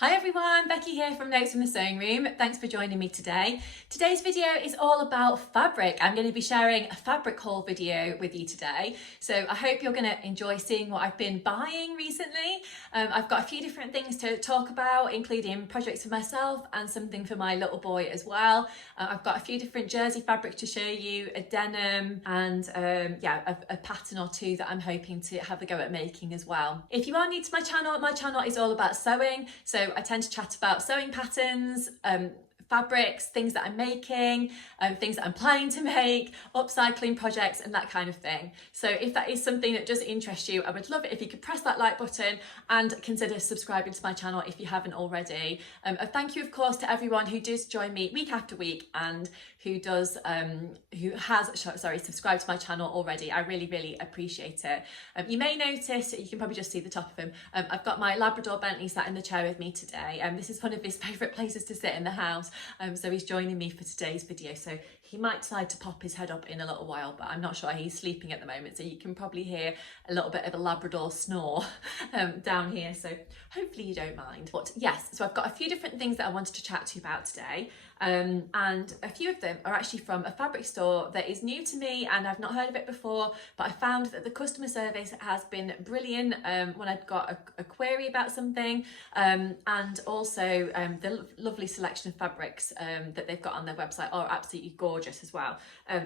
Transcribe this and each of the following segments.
Hi everyone, Becky here from Notes from the Sewing Room. Thanks for joining me today. Today's video is all about fabric. I'm going to be sharing a fabric haul video with you today. So I hope you're going to enjoy seeing what I've been buying recently. I've got a few different things to talk about, including projects for myself and something for my little boy as well. I've got a few different jersey fabrics to show you, a denim and a pattern or two that I'm hoping to have a go at making as well. If you are new to my channel is all about sewing. So I tend to chat about sewing patterns, fabrics, things that I'm making, things that I'm planning to make, upcycling projects and that kind of thing. So if that is something that does interest you, I would love it if you could press that like button and consider subscribing to my channel if you haven't already. A thank you of course to everyone who does join me week after week and who has subscribed to my channel already. I really appreciate it. You may notice, you can probably just see the top of him, I've got my Labrador Bentley sat in the chair with me today. This is one of his favourite places to sit in the house. So he's joining me for today's video. So he might decide to pop his head up in a little while, but I'm not sure. He's sleeping at the moment. So you can probably hear a little bit of a Labrador snore down here. So hopefully you don't mind. But yes, so I've got a few different things that I wanted to chat to you about today. And a few of them are actually from a fabric store that is new to me and I've not heard of it before, but I found that the customer service has been brilliant when I've got a query about something, and also the lovely selection of fabrics that they've got on their website are absolutely gorgeous as well.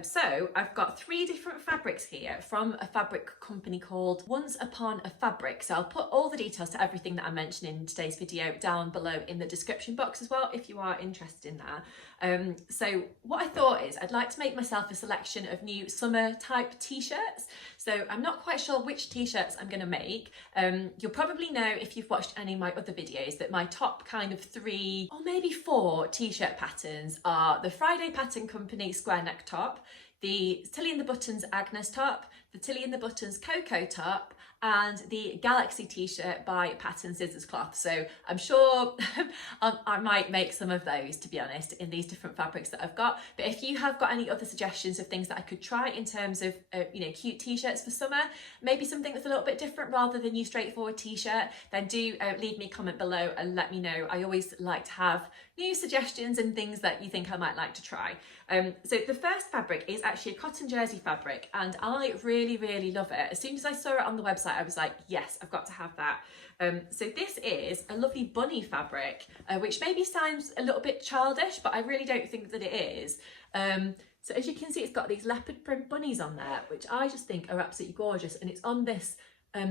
So I've got 3 different fabrics here from a fabric company called Once Upon a Fabric. So I'll put all the details to everything that I mentioned in today's video down below in the description box as well if you are interested in that. So what I thought is I'd like to make myself a selection of new summer type t-shirts. So I'm not quite sure which t-shirts I'm going to make. You'll probably know if you've watched any of my other videos that my top kind of 3 or maybe 4 t-shirt patterns are the Friday Pattern Company square neck top, the Tilly and the Buttons Agnes top, the Tilly and the Buttons Cocoa top, and the Galaxy t-shirt by Pattern Scissors Cloth. So I'm sure I might make some of those, to be honest, in these different fabrics that I've got. But if you have got any other suggestions of things that I could try in terms of cute t-shirts for summer, maybe something that's a little bit different rather than your straightforward t-shirt, then do leave me a comment below and let me know. I always like to have new suggestions and things that you think I might like to try. So the first fabric is actually a cotton jersey fabric and I really love it. As soon as I saw it on the website I was like, yes, I've got to have that. So this is a lovely bunny fabric, which maybe sounds a little bit childish, but I really don't think that it is. So as you can see, it's got these leopard print bunnies on there, which I just think are absolutely gorgeous. And it's on this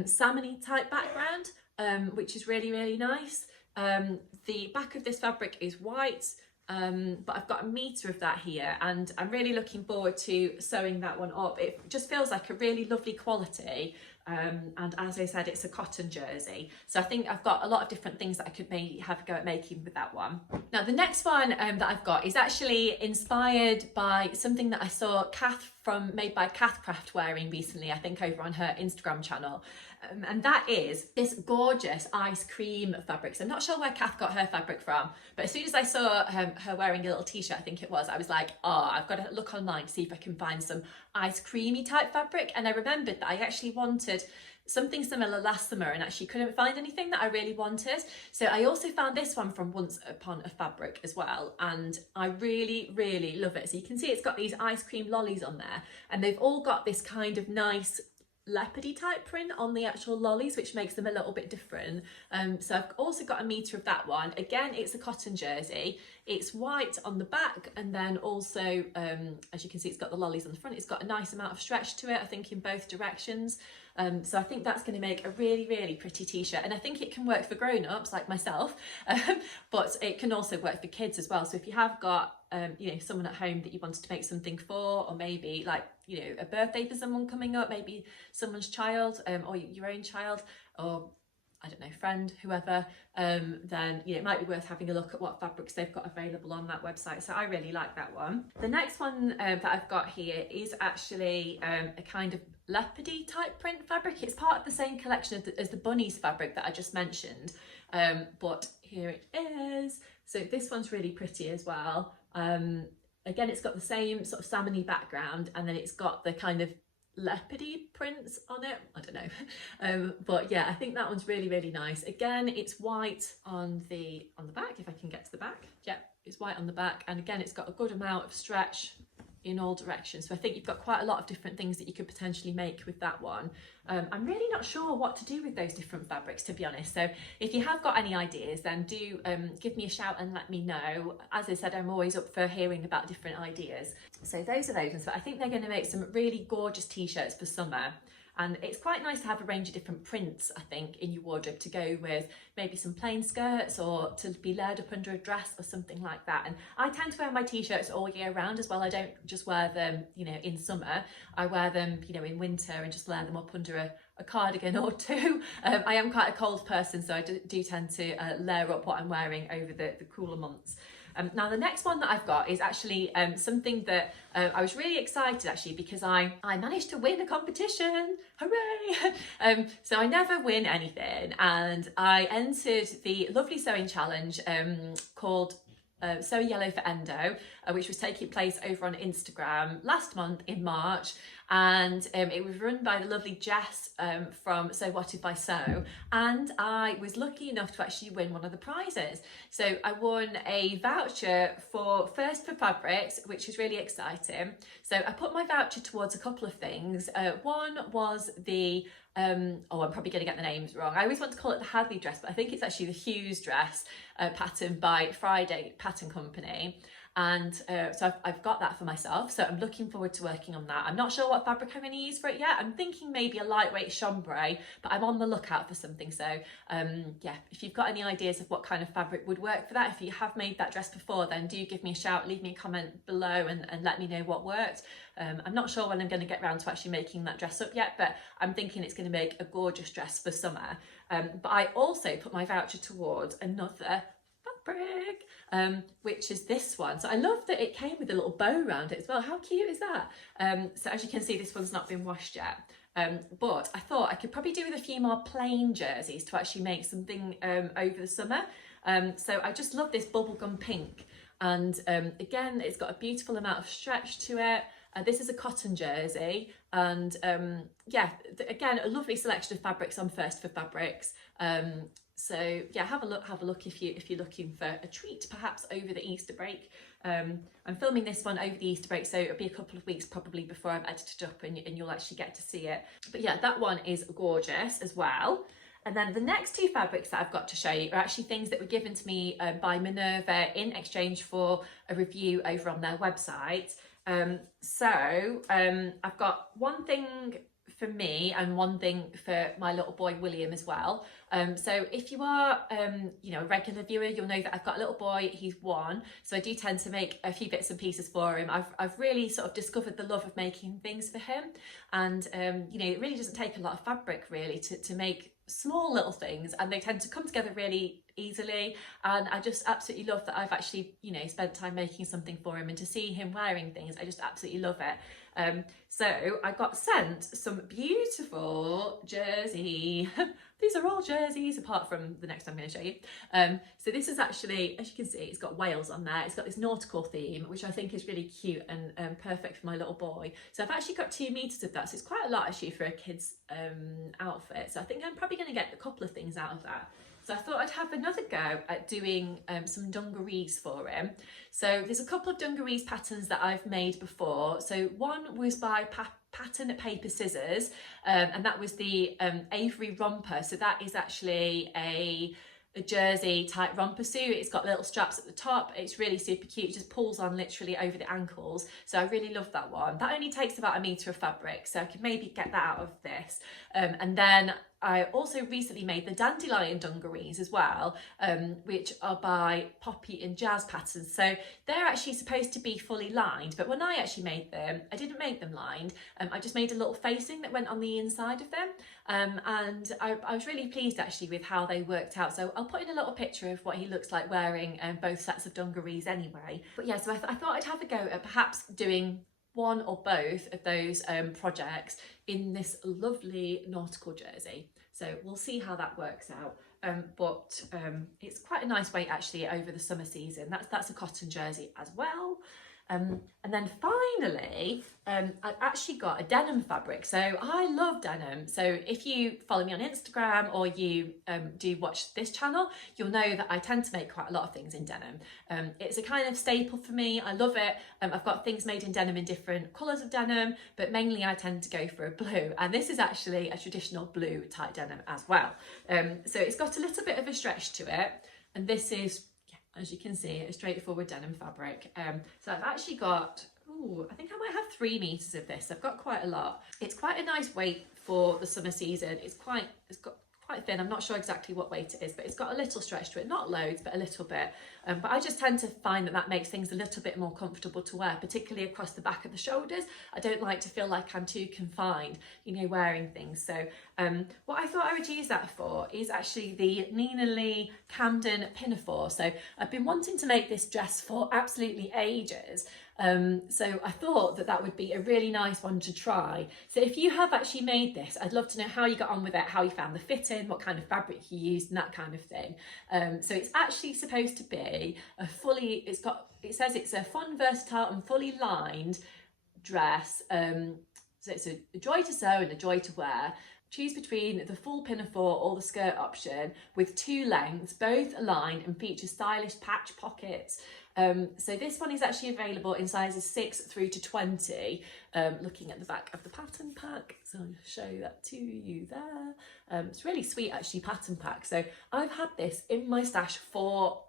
salmon-y type background, which is really nice. The back of this fabric is white, but I've got a metre of that here and I'm really looking forward to sewing that one up. It just feels like a really lovely quality. And as I said, it's a cotton jersey. So I think I've got a lot of different things that I could maybe have a go at making with that one. Now the next one that I've got is actually inspired by something that I saw made by Kath Craft wearing recently, I think over on her Instagram channel. And that is this gorgeous ice cream fabric. So I'm not sure where Kath got her fabric from, but as soon as I saw her wearing a little t-shirt, I think it was, I was like, oh, I've got to look online to see if I can find some ice creamy type fabric. And I remembered that I actually wanted something similar last summer and actually couldn't find anything that I really wanted. So I also found this one from Once Upon a Fabric as well, and I really love it. So you can see it's got these ice cream lollies on there and they've all got this kind of nice leopardy type print on the actual lollies, which makes them a little bit different. So I've also got a metre of that one. Again, it's a cotton jersey. It's white on the back and then also, as you can see, it's got the lollies on the front. It's got a nice amount of stretch to it, I think in both directions. So I think that's going to make a really pretty t-shirt, and I think it can work for grown-ups like myself, but it can also work for kids as well. So if you have got someone at home that you wanted to make something for, or maybe like a birthday for someone coming up, maybe someone's child, or your own child, or I don't know, friend, whoever, then it might be worth having a look at what fabrics they've got available on that website. So I really like that one. The next one that I've got here is actually a kind of leopardy type print fabric. It's part of the same collection as the bunnies fabric that I just mentioned, but here it is. So this one's really pretty as well. Again, it's got the same sort of salmon-y background, and then it's got the kind of leopardy prints on it. I don't know. But yeah, I think that one's really, really nice. Again, it's white on the back, if I can get to the back. Yeah, it's white on the back, and again, it's got a good amount of stretch in all directions. So I think you've got quite a lot of different things that you could potentially make with that one. I'm really not sure what to do with those different fabrics, to be honest. So if you have got any ideas, then do give me a shout and let me know. As I said, I'm always up for hearing about different ideas. So those are those ones, but I think they're going to make some really gorgeous t-shirts for summer. And it's quite nice to have a range of different prints, I think, in your wardrobe to go with maybe some plain skirts or to be layered up under a dress or something like that. And I tend to wear my t-shirts all year round as well. I don't just wear them, you know, in summer. I wear them, you know, in winter and just layer them up under a cardigan or two. I am quite a cold person, so I do tend to layer up what I'm wearing over the cooler months. Now the next one that I've got is actually something that I was really excited actually, because I managed to win a competition. Hooray! So I never win anything, and I entered the lovely sewing challenge called Sew Yellow for Endo, which was taking place over on Instagram last month in March, and it was run by the lovely Jess from Sew What If I Sew, and I was lucky enough to actually win one of the prizes. So I won a voucher for First for Fabrics, which is really exciting. So I put my voucher towards a couple of things. One was the I'm probably going to get the names wrong. I always want to call it the Hadley dress, but I think it's actually the Hughes dress pattern by Friday Pattern Company. And so I've got that for myself, so I'm looking forward to working on that. I'm not sure what fabric I'm going to use for it yet. I'm thinking maybe a lightweight chambray, but I'm on the lookout for something. So yeah, if you've got any ideas of what kind of fabric would work for that, if you have made that dress before, then do give me a shout, leave me a comment below and let me know what worked. I'm not sure when I'm going to get around to actually making that dress up yet, but I'm thinking it's going to make a gorgeous dress for summer. But I also put my voucher towards another fabric, which is this one. So I love that it came with a little bow around it as well. How cute is that? So as you can see, this one's not been washed yet. But I thought I could probably do with a few more plain jerseys to actually make something over the summer. So I just love this bubblegum pink. And again, it's got a beautiful amount of stretch to it. This is a cotton jersey, and yeah, again, a lovely selection of fabrics on First for Fabrics. So yeah, have a look if you're looking for a treat, perhaps over the Easter break. I'm filming this one over the Easter break, so it'll be a couple of weeks probably before I've edited up and you'll actually get to see it. But yeah, that one is gorgeous as well. And then the next two fabrics that I've got to show you are actually things that were given to me by Minerva in exchange for a review over on their website. So I've got one thing for me and one thing for my little boy William as well. So if you are you know, a regular viewer, you'll know that I've got a little boy, he's 1, so I do tend to make a few bits and pieces for him. I've really sort of discovered the love of making things for him, and you know, it really doesn't take a lot of fabric really to make small little things, and they tend to come together really easily, and I just absolutely love that I've actually, you know, spent time making something for him, and to see him wearing things, I just absolutely love it. So I got sent some beautiful jersey these are all jerseys apart from the next I'm going to show you. So this is actually, as you can see, it's got whales on there. It's got this nautical theme, which I think is really cute and perfect for my little boy. So I've actually got 2 meters of that, so it's quite a lot actually for a kid's outfit. So I think I'm probably going to get a couple of things out of that. So I thought I'd have another go at doing some dungarees for him. So there's a couple of dungarees patterns that I've made before. So one was by Pattern at Paper Scissors, and that was the Avery romper. So that is actually a jersey type romper suit. It's got little straps at the top. It's really super cute. It just pulls on literally over the ankles. So I really love that one. That only takes about 1 meter of fabric, so I could maybe get that out of this. And then I also recently made the dandelion dungarees as well, which are by Poppy and Jazz Patterns. So they're actually supposed to be fully lined, but when I actually made them, I didn't make them lined. I just made a little facing that went on the inside of them. And I was really pleased actually with how they worked out. So I'll put in a little picture of what he looks like wearing both sets of dungarees anyway. But yeah, so I thought I'd have a go at perhaps doing one or both of those projects in this lovely nautical jersey. So we'll see how that works out. But it's quite a nice weight actually over the summer season. That's a cotton jersey as well. And then finally, I've actually got a denim fabric. So I love denim. So if you follow me on Instagram or you do watch this channel, you'll know that I tend to make quite a lot of things in denim. It's a kind of staple for me. I love it. I've got things made in denim in different colours of denim, but mainly I tend to go for a blue. And this is actually a traditional blue type denim as well. So it's got a little bit of a stretch to it. And this is, as you can see, a straightforward denim fabric. So I've actually got, I think I might have 3 meters of this. I've got quite a lot. It's quite a nice weight for the summer season. It's got quite thin. I'm not sure exactly what weight it is, but it's got a little stretch to it, not loads, but a little bit. But I just tend to find that makes things a little bit more comfortable to wear, particularly across the back of the shoulders. I don't like to feel like I'm too confined, wearing things. So what I thought I would use that for is actually the Nina Lee Camden Pinafore. So I've been wanting to make this dress for absolutely ages. So I thought that would be a really nice one to try. So if you have actually made this, I'd love to know how you got on with it, how you found the fitting, what kind of fabric you used and that kind of thing. So it's actually supposed to be it says it's a fun, versatile and fully lined dress. So it's a joy to sew and a joy to wear. Choose between the full pinafore or the skirt option with 2 lengths, both aligned and feature stylish patch pockets. So this one is actually available in sizes 6 through to 20. Looking at the back of the pattern pack, so I'll show that to you there. It's really sweet actually, pattern pack. So I've had this in my stash for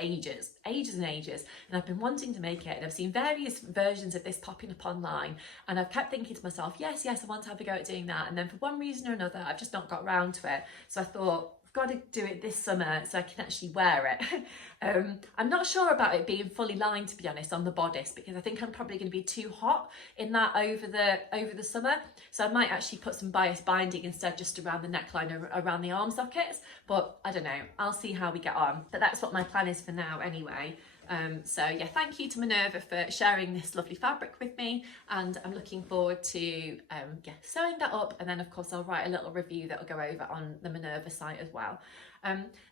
ages and ages, and I've been wanting to make it, and I've seen various versions of this popping up online, and I've kept thinking to myself, yes, I want to have a go at doing that, and then for one reason or another I've just not got round to it. So I thought, got to do it this summer so I can actually wear it. I'm not sure about it being fully lined, to be honest, on the bodice, because I think I'm probably going to be too hot in that over the summer. So I might actually put some bias binding instead, just around the neckline, around the arm sockets. But I don't know, I'll see how we get on. But that's what my plan is for now anyway. So yeah, thank you to Minerva for sharing this lovely fabric with me, and I'm looking forward to sewing that up, and then of course I'll write a little review that will go over on the Minerva site as well.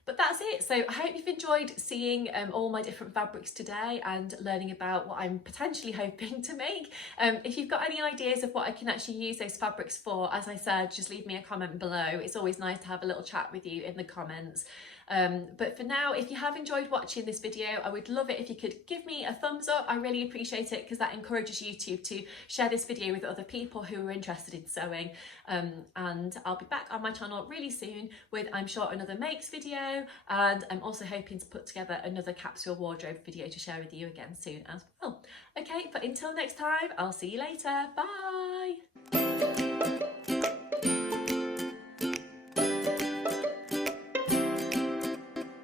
But that's it. So I hope you've enjoyed seeing all my different fabrics today and learning about what I'm potentially hoping to make. If you've got any ideas of what I can actually use those fabrics for, as I said, just leave me a comment below. It's always nice to have a little chat with you in the comments. But for now, if you have enjoyed watching this video, I would love it if you could give me a thumbs up. I really appreciate it, because that encourages YouTube to share this video with other people who are interested in sewing. And I'll be back on my channel really soon with, I'm sure, another makes video, and I'm also hoping to put together another capsule wardrobe video to share with you again soon as well. Okay, but until next time, I'll see you later. Bye!